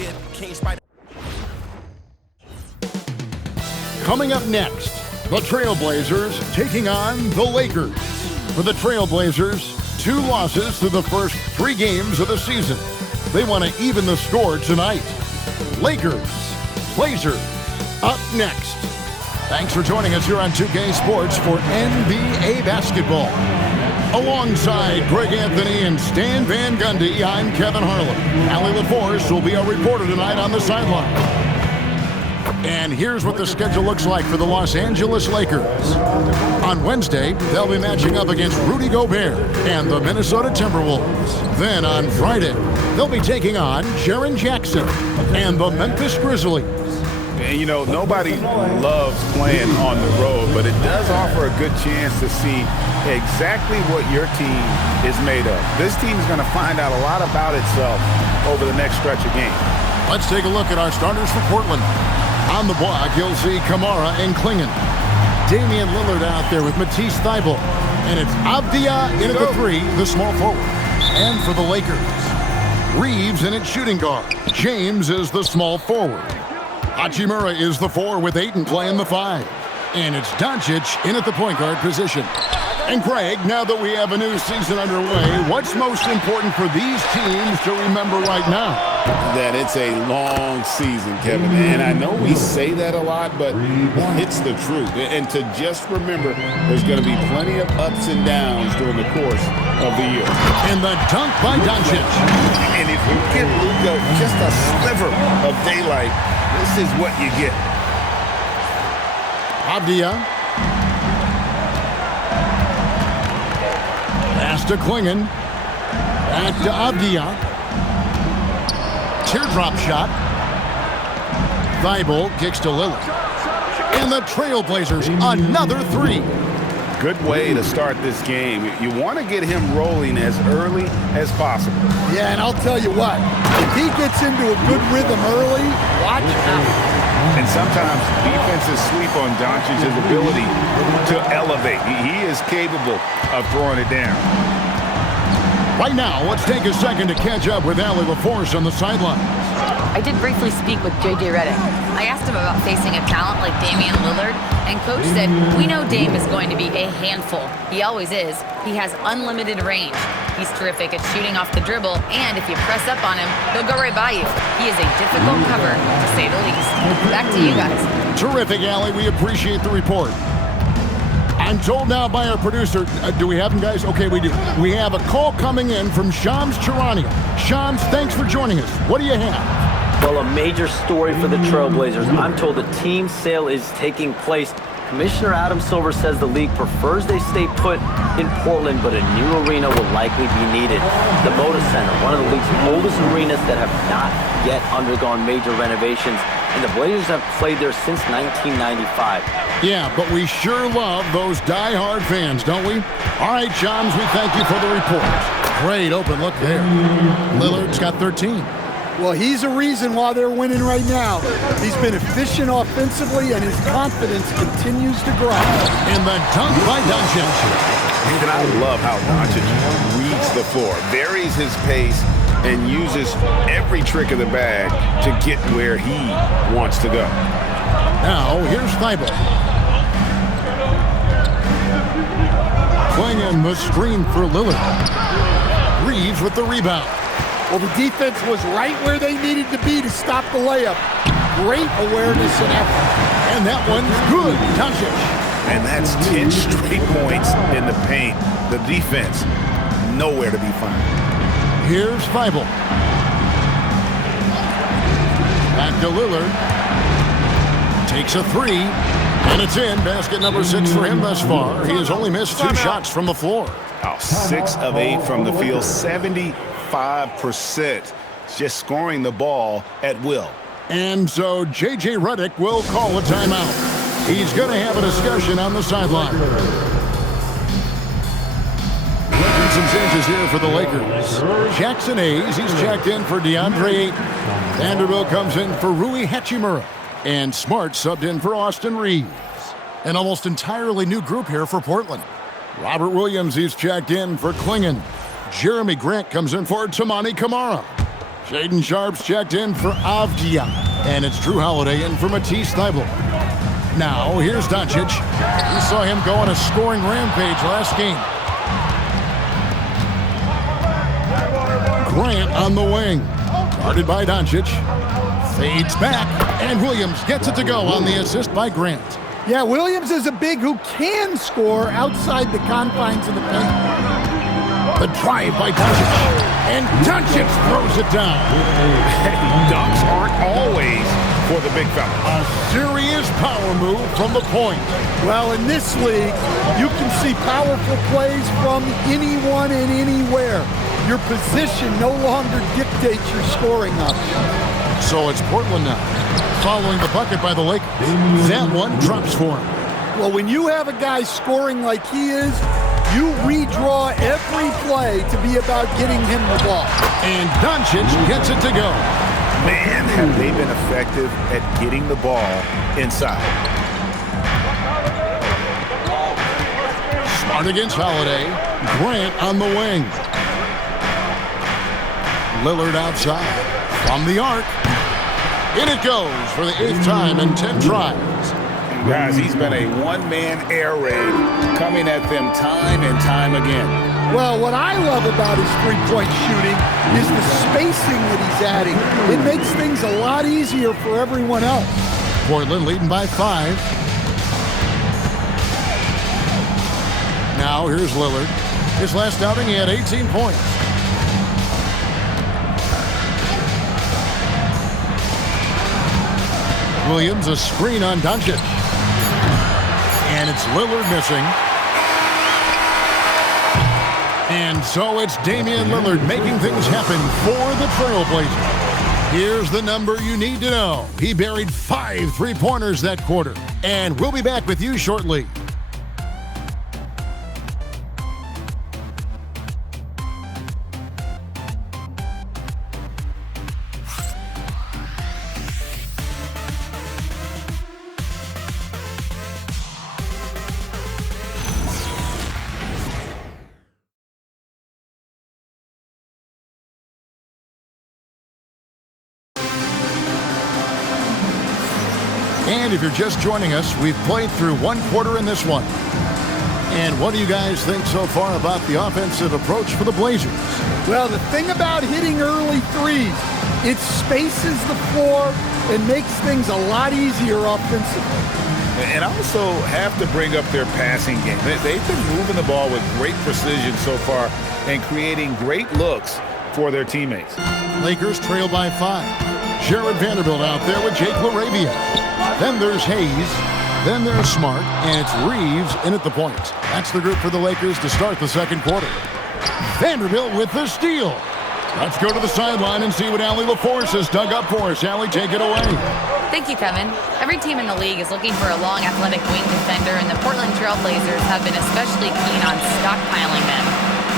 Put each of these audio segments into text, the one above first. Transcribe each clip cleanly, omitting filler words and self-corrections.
get cased by. Coming up next, the Trailblazers taking on the Lakers. For the Trailblazers, 2 losses through the first 3 games of the season. They want to even the score tonight. Lakers, Blazers, up next. Thanks for joining us here on 2K Sports for NBA basketball. Alongside Greg Anthony and Stan Van Gundy, I'm Kevin Harlan. Allie LaForce will be our reporter tonight on the sideline. And here's what the schedule looks like for the Los Angeles Lakers. On Wednesday, they'll be matching up against Rudy Gobert and the Minnesota Timberwolves. Then on Friday, they'll be taking on Jaren Jackson and the Memphis Grizzlies. And, you know, nobody loves playing on the road, but it does offer a good chance to see exactly what your team is made of. This team is going to find out a lot about itself over the next stretch of games. Let's take a look at our starters for Portland. On the block, you'll see Kamara and Klingon. Damian Lillard out there with Matisse Thybulle. And it's Avdia in at the 3, the small forward. And for the Lakers, Reeves in at shooting guard. James is the small forward. Hachimura is the 4 with Ayton playing the 5. And it's Doncic in at the point guard position. And Greg, now that we have a new season underway, what's most important for these teams to remember right now? That it's a long season, Kevin. And I know we say that a lot, but it's the truth. And to just remember, there's going to be plenty of ups and downs during the course of the year. And the dunk by Doncic. And if you give Luka just a sliver of daylight, this is what you get. Avdia. Pass to Klingon. Back to Avdia. Teardrop shot. Thybulle kicks to Lillard. And the Trailblazers, another 3. Good way to start this game. You want to get him rolling as early as possible. Yeah, and I'll tell you what, if he gets into a good rhythm early, watch out. And sometimes defenses sleep on Doncic's ability to elevate. He is capable of throwing it down. Right now, let's take a second to catch up with Allie LaForce on the sidelines. I did briefly speak with J.J. Redick. I asked him about facing a talent like Damian Lillard, and Coach said, we know Dame is going to be a handful. He always is. He has unlimited range. He's terrific at shooting off the dribble, and if you press up on him, he'll go right by you. He is a difficult cover, to say the least. Back to you guys. Terrific, Allie. We appreciate the report. I'm told now by our producer, do we have him, guys? Okay, we do. We have a call coming in from Shams Charania. Shams, thanks for joining us. What do you have? Well, a major story for the Trailblazers. I'm told the team sale is taking place. Commissioner Adam Silver says the league prefers they stay put in Portland, but a new arena will likely be needed. The Moda Center, one of the league's oldest arenas that have not yet undergone major renovations, and the Blazers have played there since 1995. Yeah, but we sure love those die-hard fans, don't we? All right, Shams, we thank you for the report. Great open look there. Lillard's got 13. Well, he's a reason why they're winning right now. He's been efficient offensively, and his confidence continues to grow. And the dunk by Doncic. And I love how Doncic reads the floor, varies his pace, and uses every trick of the bag to get where he wants to go. Now, here's Thybulle. Playing the screen for Lillard. Reeves with the rebound. Well, the defense was right where they needed to be to stop the layup. Great awareness and effort. And that one's good. Doncic. And that's 10 straight points in the paint. The defense, nowhere to be found. Here's Thybulle. Back to Lillard. Takes a 3. And it's in. Basket number 6 for him thus far. He has only missed 2 shots from the floor. 6 of 8 from the field. 75%. Just scoring the ball at will. And so J.J. Redick will call a timeout. He's going to have a discussion on the sideline. Making some changes here for the Lakers. Jackson Hayes, he's checked in for DeAndre Ayton. Vanderbilt comes in for Rui Hachimura. And Smart subbed in for Austin Reeves. An almost entirely new group here for Portland. Robert Williams, he's checked in for Klingon. Jeremy Grant comes in for Tamani Kamara. Shaden Sharp's checked in for Avdia. And it's Drew Holiday in for Matisse Thybulle. Now, here's Doncic. We saw him go on a scoring rampage last game. Grant on the wing. Guarded by Doncic. Fades back. And Williams gets it to go on the assist by Grant. Yeah, Williams is a big who can score outside the confines of the paint. The drive by Doncic. And Doncic throws it down. Dunks aren't always for the big fella. A serious power move from the point. Well, in this league, you can see powerful plays from anyone and anywhere. Your position no longer dictates your scoring options. So it's Portland now, following the bucket by the Lakers. That one drops for him. Well, when you have a guy scoring like he is, you redraw every play to be about getting him the ball. And Doncic gets it to go. Man, have they been effective at getting the ball inside. Smart against Holiday. Grant on the wing. Lillard outside. From the arc. In it goes for the 8th time in 10 tries. Guys, he's been a one-man air raid coming at them time and time again. Well, what I love about his three-point shooting is the spacing that he's adding. It makes things a lot easier for everyone else. Portland leading by 5. Now here's Lillard. His last outing, he had 18 points. Williams, a screen on Doncic. And it's Lillard missing. And so it's Damian Lillard making things happen for the Trailblazers. Here's the number you need to know. He buried 5 three-pointers that quarter. And we'll be back with you shortly. And if you're just joining us, we've played through one quarter in this one. And what do you guys think so far about the offensive approach for the Blazers? Well, the thing about hitting early threes, it spaces the floor and makes things a lot easier offensively. And also have to bring up their passing game. They've been moving the ball with great precision so far and creating great looks for their teammates. Lakers trail by 5. Jared Vanderbilt out there with Jake LaRavia. Then there's Hayes. Then there's Smart. And it's Reeves in at the point. That's the group for the Lakers to start the second quarter. Vanderbilt with the steal. Let's go to the sideline and see what Allie LaForce has dug up for us. Allie, take it away. Thank you, Kevin. Every team in the league is looking for a long, athletic wing defender, and the Portland Trail Blazers have been especially keen on stockpiling them.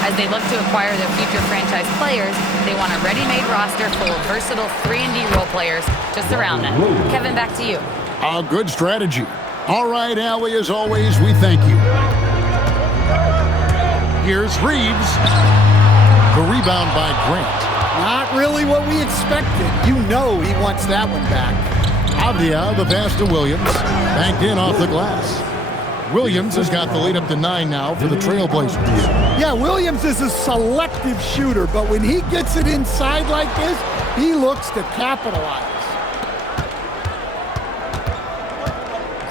As they look to acquire their future franchise players, they want a ready-made roster full of versatile 3-and-D role players to surround them. Kevin, back to you. A good strategy. All right, Allie, as always, we thank you. Here's Reeves. The rebound by Grant. Not really what we expected. You know he wants that one back. Avdia, the pass to Williams. Banked in off the glass. Williams has got the lead up to 9 now for the Trailblazers. Yeah, Williams is a selective shooter, but when he gets it inside like this, he looks to capitalize.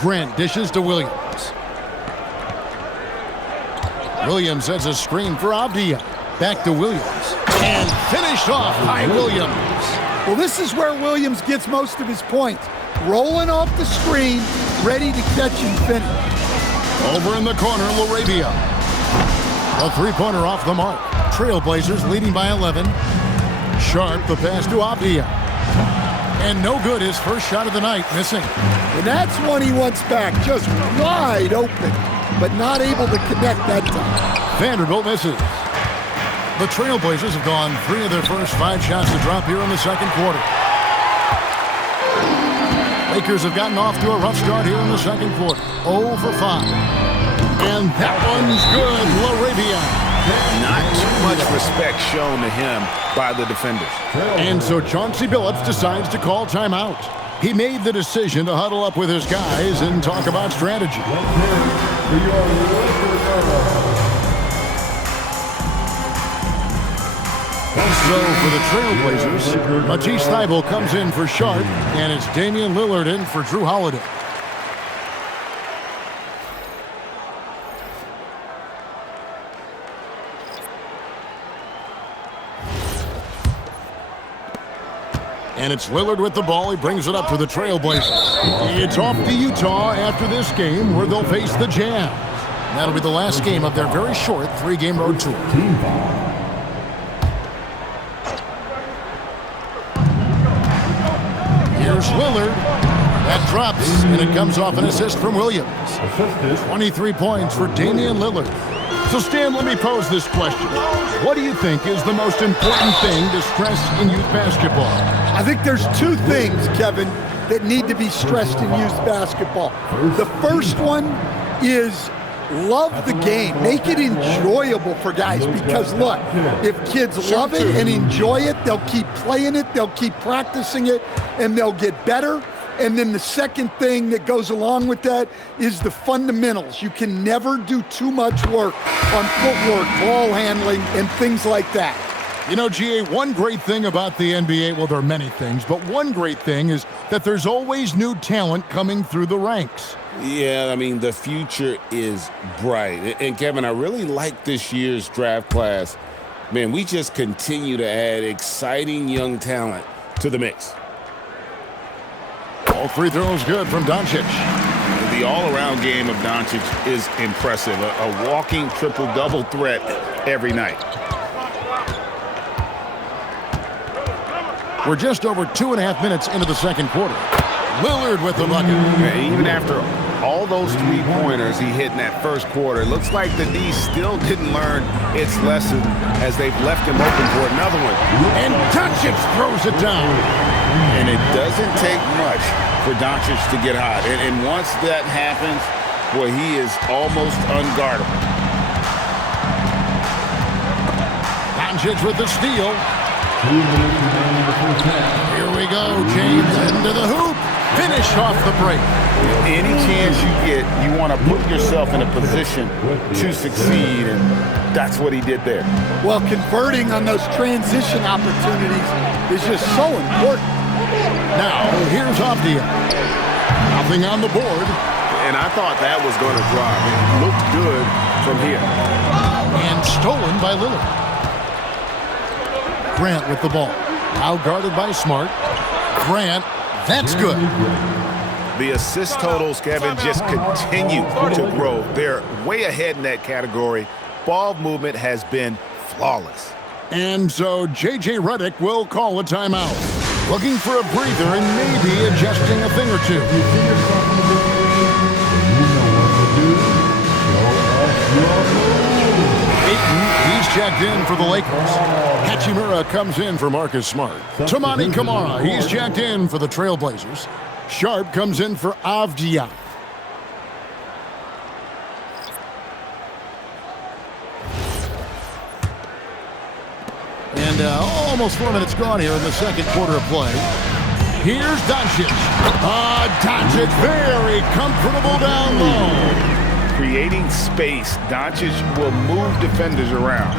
Grant dishes to Williams. Williams has a screen for Avdia. Back to Williams. And finished off by Williams. Well, this is where Williams gets most of his points. Rolling off the screen, ready to catch and finish. Over in the corner, LaRavia. A three-pointer off the mark. Trailblazers leading by 11. Sharp, the pass to Avdia. And no good, his first shot of the night, missing. And that's one he wants back, just wide open, but not able to connect that time. Vanderbilt misses. The Trailblazers have gone 3 of their first 5 shots to drop here in the second quarter. Lakers have gotten off to a rough start here in the second quarter. 0 for 5. And that one's good. LaRavia Not too much respect shown to him by the defenders. And so Chauncey Billups decides to call timeout. He made the decision to huddle up with his guys and talk about strategy. So for the Trailblazers, Matisse Thybulle comes in for Sharp, and it's Damian Lillard in for Drew Holiday. And it's Lillard with the ball. He brings it up for the Trailblazers. It's off to Utah after this game, where they'll face the Jazz. That'll be the last game of their very short 3-game road tour. Here's Lillard. That drops, and it comes off an assist from Williams. 23 points for Damian Lillard. So, Stan, let me pose this question. What do you think is the most important thing to stress in youth basketball? I think there's two things, Kevin, that need to be stressed in youth basketball. The first one is love the game. Make it enjoyable for guys, because, look, if kids love it and enjoy it, they'll keep playing it, they'll keep practicing it, and they'll get better. And then the second thing that goes along with that is the fundamentals. You can never do too much work on footwork, ball handling, and things like that. You know, GA, one great thing about the NBA, well, there are many things, but one great thing is that there's always new talent coming through the ranks. Yeah, I mean, the future is bright. And, Kevin, I really like this year's draft class. Man, we just continue to add exciting young talent to the mix. All free throws good from Doncic. The all-around game of Doncic is impressive. A walking triple-double threat every night. We're just over 2.5 minutes into the second quarter. Lillard with the bucket. Yeah, even after all those three-pointers he hit in that first quarter, it looks like the D still didn't learn its lesson as they've left him open for another one. And Doncic throws it down. And it doesn't take much for Doncic to get hot. And once that happens, boy, he is almost unguardable. Doncic with the steal. Here we go, James into the hoop. Finish off the break. Any chance you get, you want to put yourself in a position to succeed, and that's what he did there. Well, converting on those transition opportunities is just so important. Now, here's Avdia. Nothing on the board. And I thought that was going to drop. It looked good from here. And stolen by Lillard. Grant with the ball. Now guarded by Smart. Grant, that's good. The assist totals, Kevin, just continue to grow. They're way ahead in that category. Ball movement has been flawless. And so J.J. Redick will call a timeout. Looking for a breather and maybe adjusting a thing or two. Ayton, he's checked in for the Lakers. Hachimura comes in for Marcus Smart. Toumani Camara, he's checked in for the Trailblazers. Sharp comes in for Avdia. And almost 4 minutes gone here in the second quarter of play. Here's Doncic. Doncic very comfortable down low. Creating space, Doncic will move defenders around.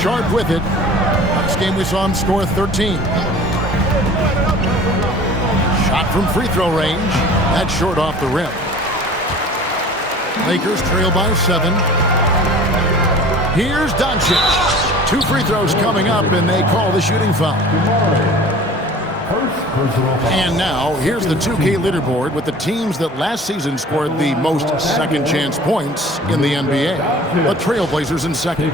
Sharp with it. Last game we saw him score 13. Shot from free throw range. That's short off the rim. Lakers trail by 7. Here's Doncic. 2 free throws coming up, and they call the shooting foul. And now, here's the 2K leaderboard with the teams that last season scored the most second-chance points in the NBA. The Trailblazers in second.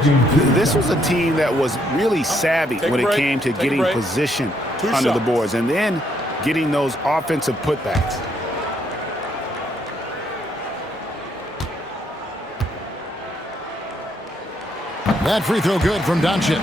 This was a team that was really savvy when it came to getting position under the boards and then getting those offensive putbacks. That free throw good from Doncic.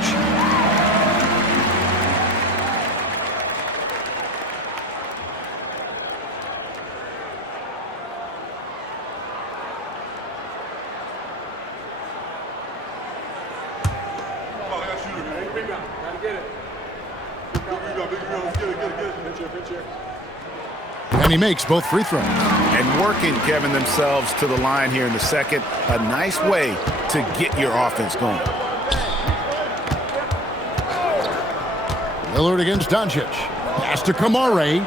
And he makes both free throws. And working, Kevin, themselves to the line here in the second. A nice way to get your offense going. Lillard against Doncic. Pass to Kamare.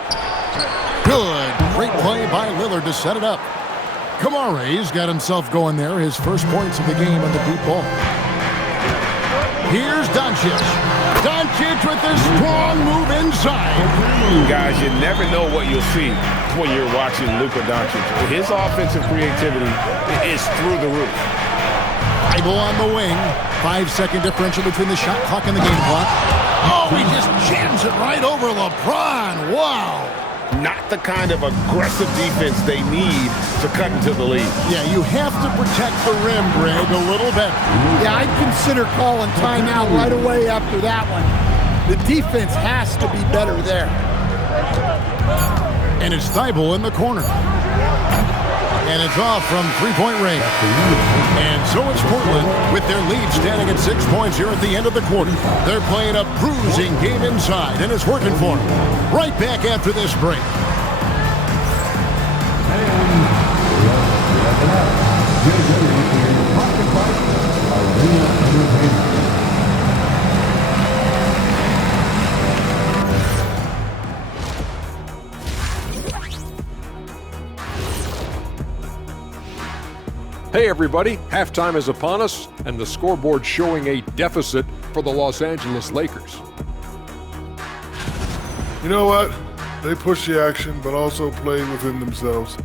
Good. Great play by Lillard to set it up. Kamare's got himself going there. His first points of the game on the deep ball. Here's Doncic. Doncic with a strong move inside. Guys, you never know what you'll see when you're watching Luka Doncic. His offensive creativity is through the roof. Thibault on the wing. 5-second differential between the shot clock and the game clock. Oh, he just jams it right over LeBron. Wow. Not the kind of aggressive defense they need to cut into the lead. Yeah, you have to protect the rim, Greg, a little better. Yeah, I'd consider calling timeout right away after that one. The defense has to be better there. And it's Thibault in the corner. And it's off from three-point range. And so it's Portland with their lead standing at 6 points here at the end of the quarter. They're playing a bruising game inside, and it's working for them. Right back after this break. Hey everybody, halftime is upon us, and the scoreboard showing a deficit for the Los Angeles Lakers. You know what? They push the action, but also play within themselves.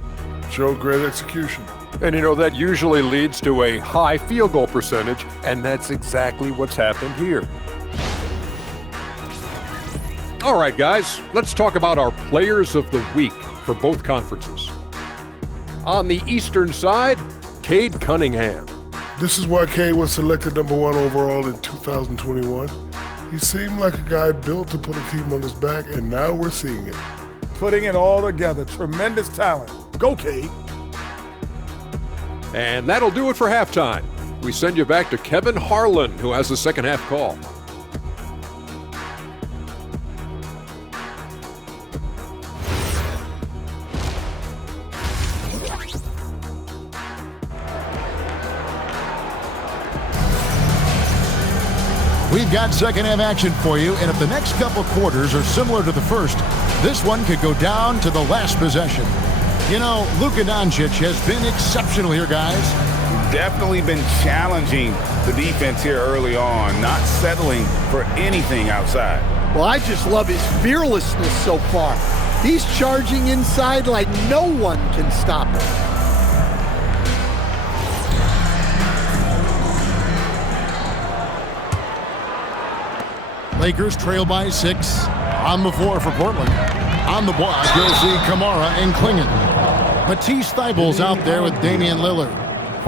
Show great execution. And you know, that usually leads to a high field goal percentage, and that's exactly what's happened here. All right, guys, let's talk about our players of the week for both conferences. On the Eastern side, Cade Cunningham. This is why Cade was selected #1 overall in 2021. He seemed like a guy built to put a team on his back, and now we're seeing it. Putting it all together. Tremendous talent. Go, Cade. And that'll do it for halftime. We send you back to Kevin Harlan, who has the second half call. We've got second half action for you, and if the next couple quarters are similar to the first, this one could go down to the last possession. You know, Luka Doncic has been exceptional here, guys. Definitely been challenging the defense here early on, not settling for anything outside. Well, I just love his fearlessness so far. He's charging inside like no one can stop him. Lakers trail by 6. On the floor for Portland. On the block, you'll see Kamara and Klingon. Matisse Thybulle's out there with Damian Lillard.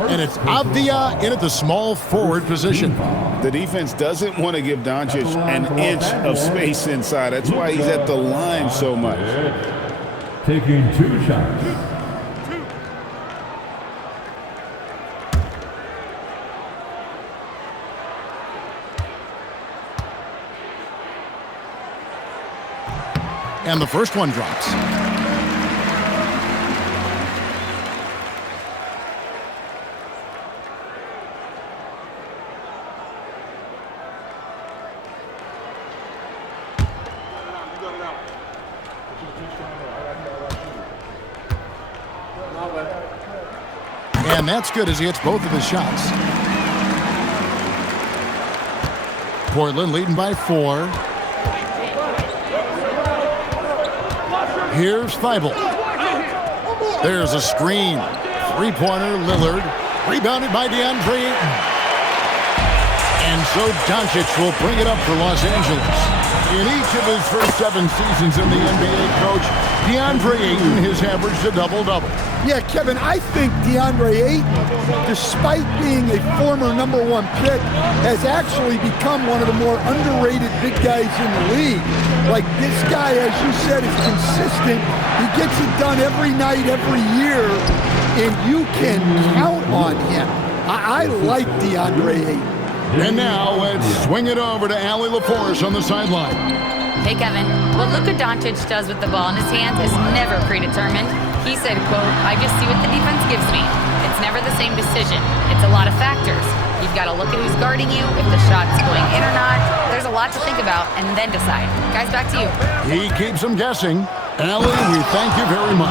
And it's Avdia in at the small forward position. The defense doesn't want to give Doncic an inch of space inside. That's why he's at the line so much. Taking 2 shots. And the first one drops. And that's good as he hits both of his shots. Portland leading by 4. Here's Thibault. There's a screen. Three-pointer, Lillard. Rebounded by DeAndre Ayton. And so Doncic will bring it up for Los Angeles. In each of his first 7 seasons in the NBA, Coach, DeAndre Ayton has averaged a double-double. Yeah, Kevin, I think DeAndre Ayton, despite being a former #1 pick, has actually become one of the more underrated big guys in the league. Like, this guy, as you said, is consistent. He gets it done every night, every year, and you can count on him. I like DeAndre Ayton. And now let's swing it over to Allie LaForce on the sideline. Hey, Kevin, what Luka Doncic does with the ball in his hands is never predetermined. He said, quote, "I just see what the defense gives me. It's never the same decision. It's a lot of factors. You've got to look at who's guarding you, if the shot's going in or not. There's a lot to think about and then decide." Guys, back to you. He keeps them guessing. Allie, we thank you very much.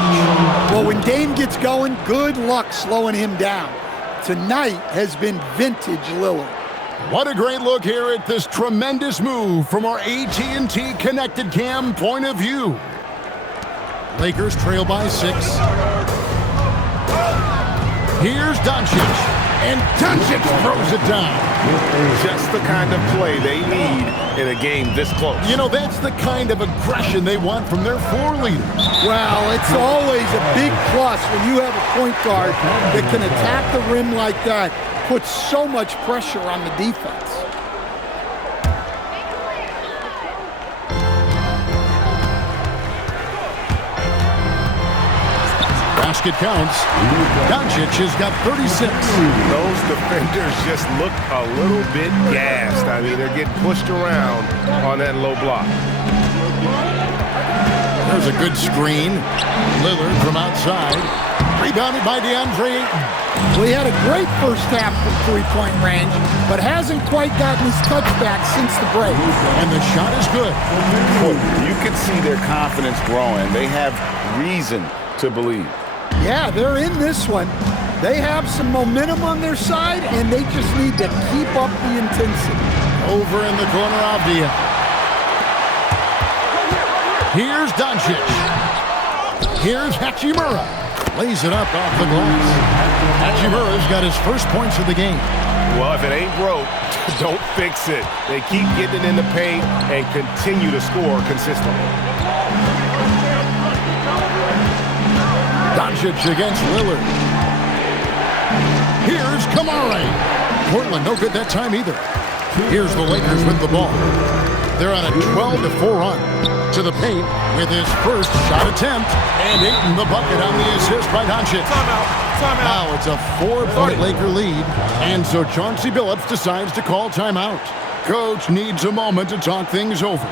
Well, when Dame gets going, good luck slowing him down. Tonight has been vintage Lillard. What a great look here at this tremendous move from our AT&T Connected Cam point of view. Lakers trail by 6. Here's Doncic, and Doncic throws it down. Just the kind of play they need in a game this close. You know, that's the kind of aggression they want from their floor leader. Well, it's always a big plus when you have a point guard that can attack the rim like that, puts so much pressure on the defense. Basket counts. Doncic has got 36. Those defenders just look a little bit gassed. I mean, they're getting pushed around on that low block. There's a good screen. Lillard from outside. Rebounded by DeAndre Ayton. Well, he had a great first half from three-point range, but hasn't quite gotten his touchback since the break. And the shot is good. You can see their confidence growing. They have reason to believe. Yeah, they're in this one. They have some momentum on their side, and they just need to keep up the intensity. Over in the corner, Avdia. Here's Doncic. Here's Hachimura. Lays it up off the glass. Hachimura's got his first points of the game. Well, if it ain't broke, don't fix it. They keep getting it in the paint and continue to score consistently. Doncic against Lillard. Here's Kamari. Portland no good that time either. Here's the Lakers with the ball. They're on a 12-4 run. To the paint with his first shot attempt. And Ayton the bucket on the assist by Doncic. Timeout. Now it's a 4-point Laker lead. And so Chauncey Billups decides to call timeout. Coach needs a moment to talk things over.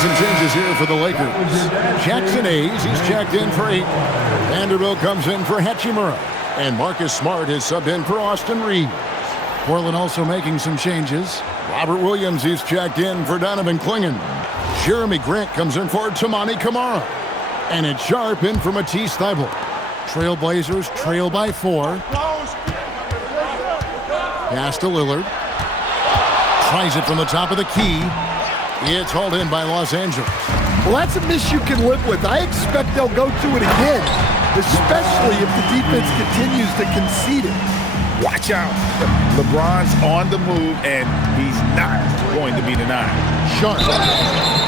Some changes here for the Lakers. Jackson Hayes, he's checked in for 8. Vanderbilt comes in for Hachimura. And Marcus Smart is subbed in for Austin Reeves. Portland also making some changes. Robert Williams, he's checked in for Donovan Clingan. Jeremy Grant comes in for Tamani Kamara. And it's Sharp in for Matisse Thybulle. Trailblazers trail by 4. Pass to Lillard. Tries it from the top of the key. It's hauled in by Los Angeles. Well, that's a miss you can live with. I expect they'll go to it again, especially if the defense continues to concede it. Watch out. LeBron's on the move, and he's not going to be denied. Sharp.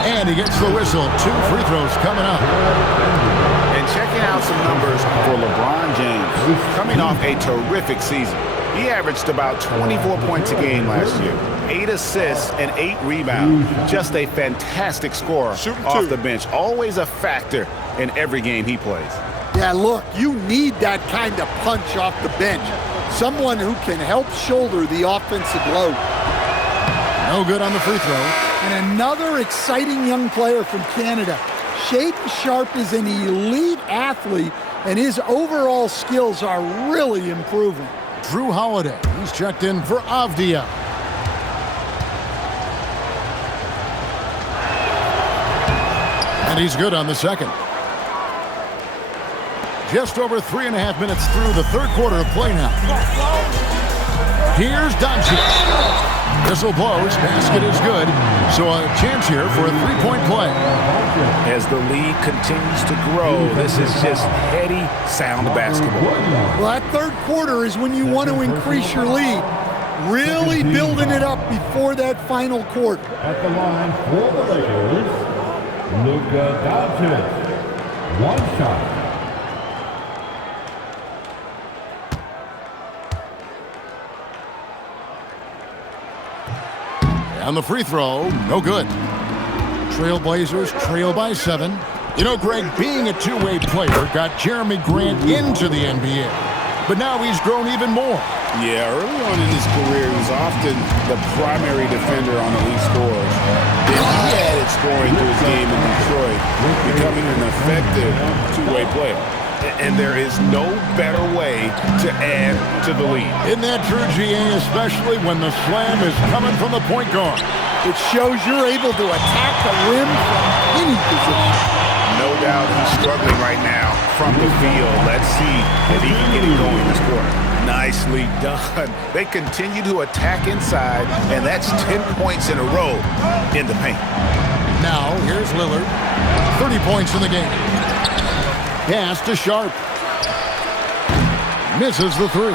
And he gets the whistle. 2 free throws coming up. And checking out some numbers for LeBron James. Coming off a terrific season. He averaged about 24 points a game last year. 8 assists and 8 rebounds. Just a fantastic scorer off the bench. Always a factor in every game he plays. Yeah, look, you need that kind of punch off the bench. Someone who can help shoulder the offensive load. No good on the free throw. And another exciting young player from Canada. Shaedon Sharp is an elite athlete, and his overall skills are really improving. Drew Holiday, he's checked in for Avdia. And he's good on the second. Just over 3.5 minutes through the third quarter of play now. Here's Doncic. Whistle blows, basket is good. So a chance here for a 3-point play. As the league continues to grow, this is just heady, sound basketball. Well, that third quarter is when you want to increase your lead. Really building it up before that final quarter. At the line for the Lakers, Luka Doncic. 1 shot. And the free throw, no good. Trailblazers trail by 7. You know, Greg, being a two-way player got Jeremy Grant into the NBA. But now he's grown even more. Yeah, early on in his career, he was often the primary defender on elite scores. Then he added scoring to his game in Detroit, becoming an effective two-way player. And there is no better way to add to the lead. Isn't that true, GA, especially when the slam is coming from the point guard? It shows you're able to attack the rim from any position. No doubt he's struggling right now from the field. Let's see if he can get it going this quarter. Nicely done. They continue to attack inside, and that's 10 points in a row in the paint. Now, here's Lillard. 30 points in the game. Pass to Sharp. Misses the 3.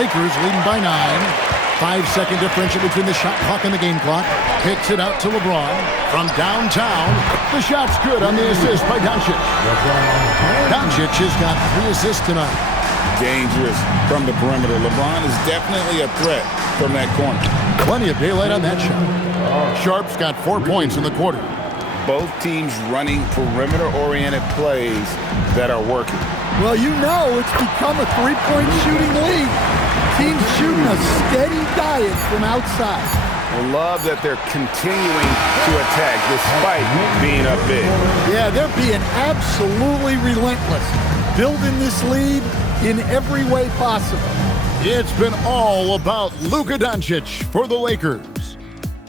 Lakers leading by 9. 5-second differential between the shot clock and the game clock. Kicks it out to LeBron. From downtown, the shot's good on the assist by Doncic. Doncic has got 3 assists tonight. Dangerous from the perimeter. LeBron is definitely a threat from that corner. Plenty of daylight on that shot. Sharp's got 4 points in the quarter. Both teams running perimeter-oriented plays that are working. Well, you know it's become a three-point shooting league. Teams shooting a steady diet from outside. I love that they're continuing to attack despite being up big. Yeah, they're being absolutely relentless, building this lead in every way possible. It's been all about Luka Doncic for the Lakers.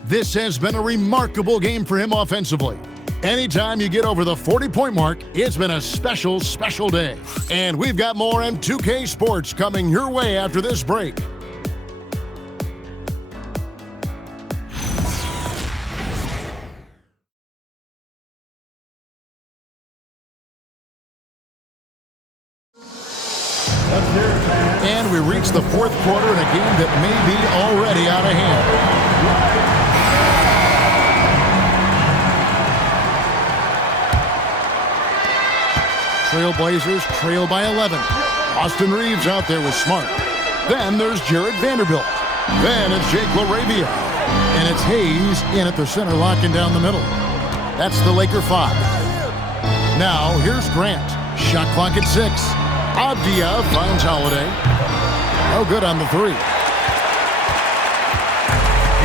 This has been a remarkable game for him offensively. Anytime you get over the 40-point mark, it's been a special, special day. And we've got more M2K Sports coming your way after this break. And we reach the fourth quarter in a game that may be already out of hand. Trailblazers trail by 11. Austin Reeves out there with Smart. Then there's Jared Vanderbilt. Then it's Jake LaRavia. And it's Hayes in at the center, locking down the middle. That's the Laker 5. Now here's Grant. Shot clock at 6. Avdia finds Holiday. Oh, good on the 3.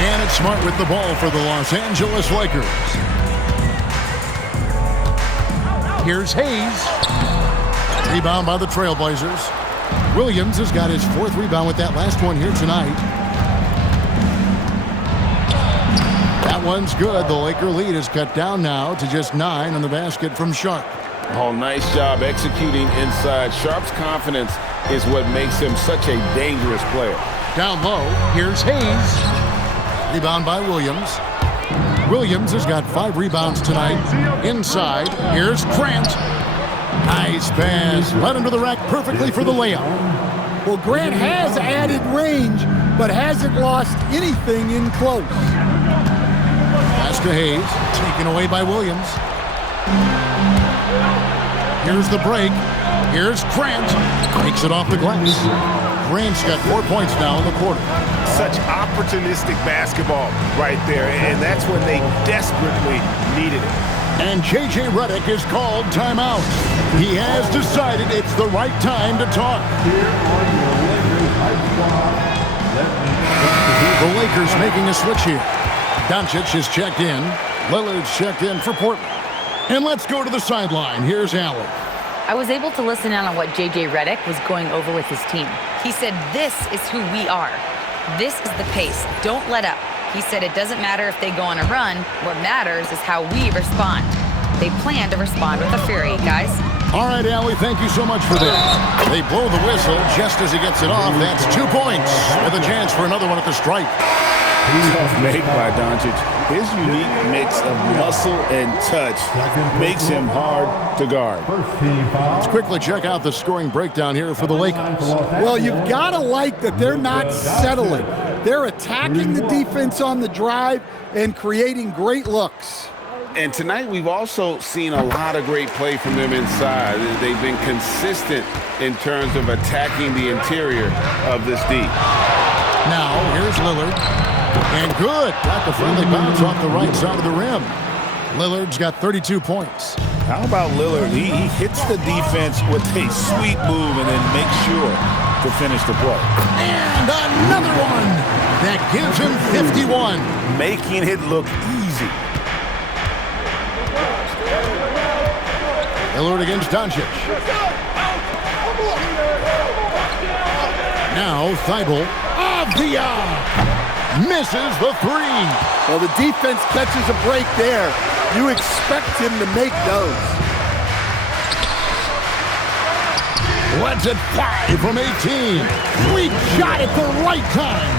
And it's Smart with the ball for the Los Angeles Lakers. Here's Hayes. Rebound by the Trailblazers. Williams has got his 4th rebound with that last one here tonight. That one's good. The Laker lead is cut down now to just 9 on the basket from Sharp. Oh, nice job executing inside. Sharp's confidence is what makes him such a dangerous player. Down low, here's Hayes. Rebound by Williams. Williams has got 5 rebounds tonight. Inside, here's Grant. Nice pass. Led him to the rack perfectly for the layup. Well, Grant has added range, but hasn't lost anything in close. Pass to Hayes. Taken away by Williams. Here's the break. Here's Grant. Takes it off the glass. Grant's got 4 points now in the quarter. Such opportunistic basketball right there, and that's when they desperately needed it. And J.J. Redick is called timeout. He has decided it's the right time to talk. The Lakers making a switch here. Doncic is checked in. Lillard's checked in for Portland. And let's go to the sideline. Here's Allen. I was able to listen in on what J.J. Redick was going over with his team. He said, this is who we are. This is the pace. Don't let up. He said it doesn't matter if they go on a run. What matters is how we respond. They plan to respond with a fury, guys. All right, Allie, thank you so much for that. They blow the whistle just as he gets it off. That's 2 points with a chance for another one at the stripe. Tough make by Doncic. His unique mix of muscle and touch makes him hard to guard. Let's quickly check out the scoring breakdown here for the Lakers. Well, you've got to like that they're not settling. They're attacking the defense on the drive and creating great looks. And tonight we've also seen a lot of great play from them inside. They've been consistent in terms of attacking the interior of this D. Now, here's Lillard. And good. Got the friendly bounce off the right side of the rim. Lillard's got 32 points. How about Lillard? He hits the defense with a sweet move and then makes sure to finish the play. And another one. That gives him 51. Making it look easy. Lillard against Doncic. Now Thibault. Avdia misses the three. Well, the defense catches a break there. You expect him to make those. Lets it fly from 18. Sweet shot at the right time.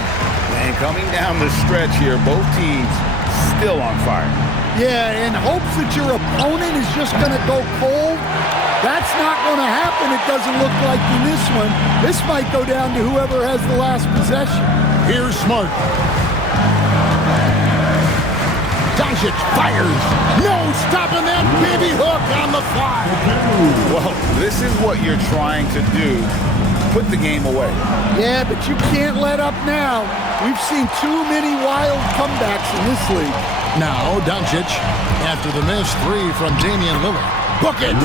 And coming down the stretch here, both teams still on fire. Yeah, in hopes that your opponent is just going to go cold. That's not going to happen, it doesn't look like in this one. This might go down to whoever has the last possession. Here's Smart. Doncic fires. No stopping that baby hook on the fly. Well, this is what you're trying to do. Put the game away. Yeah, but you can't let up now. We've seen too many wild comebacks in this league. Now Doncic, after the missed three from Damian Lillard. Book it!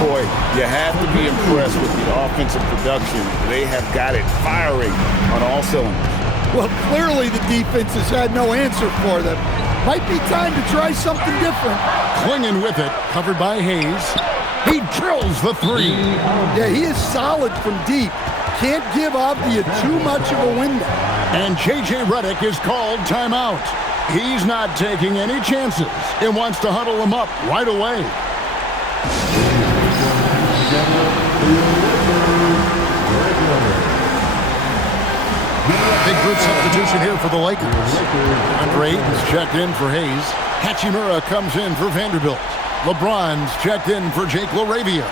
Boy, you have to be impressed with the offensive production. They have got it firing on all cylinders. Well, clearly the defense has had no answer for them. Might be time to try something different. Clinging with it, covered by Hayes. He drills the three. Yeah, he is solid from deep. Can't give Avdia too much of a window. And J.J. Redick is called timeout. He's not taking any chances and wants to huddle him up right away. Big group substitution here for the Lakers. Andre Ayton's checked in for Hayes. Hachimura comes in for Vanderbilt. LeBron's checked in for Jake LaRavia.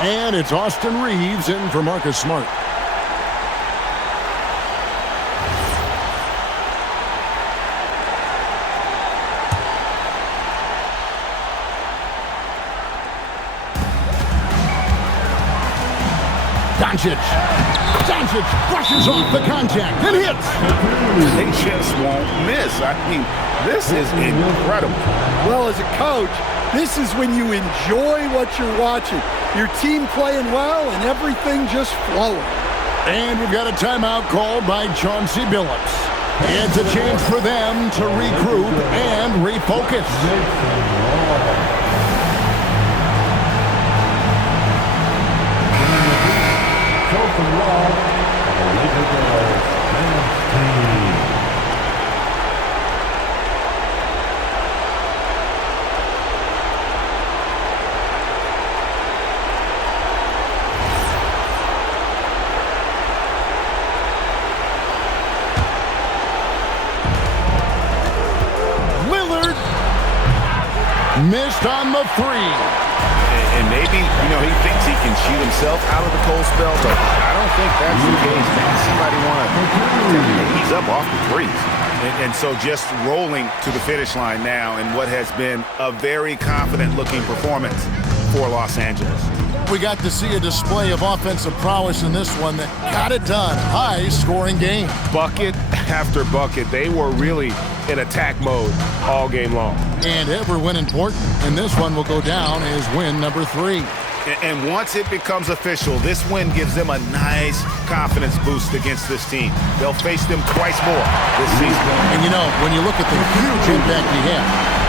And it's Austin Reeves in for Marcus Smart. Doncic brushes off the contact and hits. They just won't miss. I mean, this is incredible. Well, as a coach, this is when you enjoy what you're watching. Your team playing well and everything just flowing. And we've got a timeout called by Chauncey Billups. It's a chance for them to regroup and refocus. Lillard missed on the three. And maybe, he thinks he can shoot himself out of the cold spell, but I don't think that's the case. Maybe somebody he's up off the threes. And so just rolling to the finish line now in what has been a very confident-looking performance for Los Angeles. We got to see a display of offensive prowess in this one that got it done. High-scoring game. Bucket after bucket. They were really in attack mode all game long. And every win important, and this one will go down as win number 3. And once it becomes official, this win gives them a nice confidence boost against this team. They'll face them twice more this season. And when you look at the huge impact he had,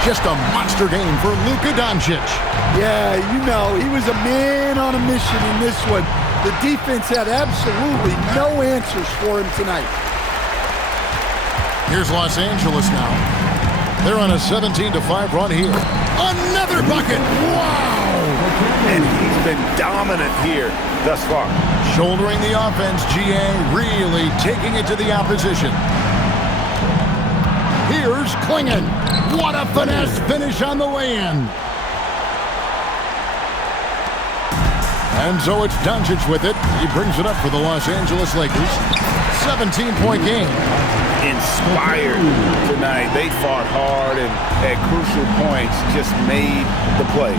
just a monster game for Luka Doncic. Yeah, he was a man on a mission in this one. The defense had absolutely no answers for him tonight. Here's Los Angeles now. They're on a 17-5 run here. Another bucket! Wow! And he's been dominant here thus far. Shouldering the offense, GA really taking it to the opposition. Here's Klingon. What a finesse finish on the lay-in. And so it's Doncic with it. He brings it up for the Los Angeles Lakers. 17-point game. Inspired tonight. They fought hard and at crucial points just made the plays.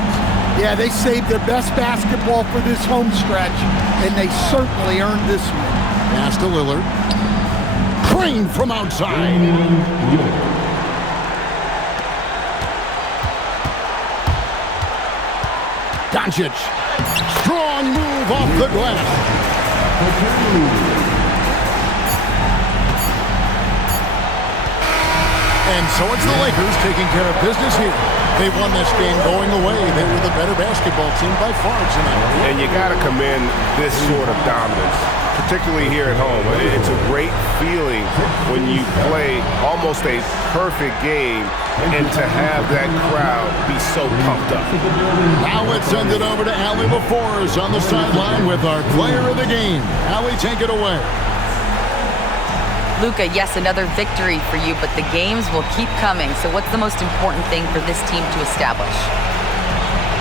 Yeah, they saved their best basketball for this home stretch, and they certainly earned this one. Pass to Lillard. drained from outside. Doncic. Strong move off the glass. And so it's the Lakers taking care of business here. They won this game going away. They were the better basketball team by far tonight. And you got to commend this sort of dominance, particularly here at home. It's a great feeling when you play almost a perfect game and to have that crowd be so pumped up. Now let's send it over to Allie LaForce on the sideline with our player of the game. Allie, take it away. Luka, yes, another victory for you, but the games will keep coming. So what's the most important thing for this team to establish?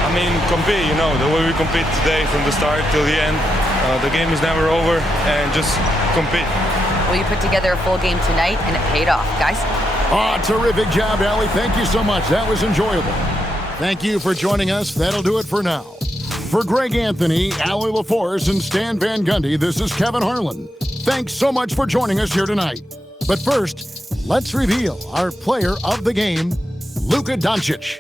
I mean, compete, the way we compete today from the start till the end. The game is never over, and just compete. Well, you put together a full game tonight, and it paid off. Guys? Terrific job, Allie. Thank you so much. That was enjoyable. Thank you for joining us. That'll do it for now. For Greg Anthony, Allie LaForce, and Stan Van Gundy, this is Kevin Harlan. Thanks so much for joining us here tonight. But first, let's reveal our player of the game, Luka Doncic.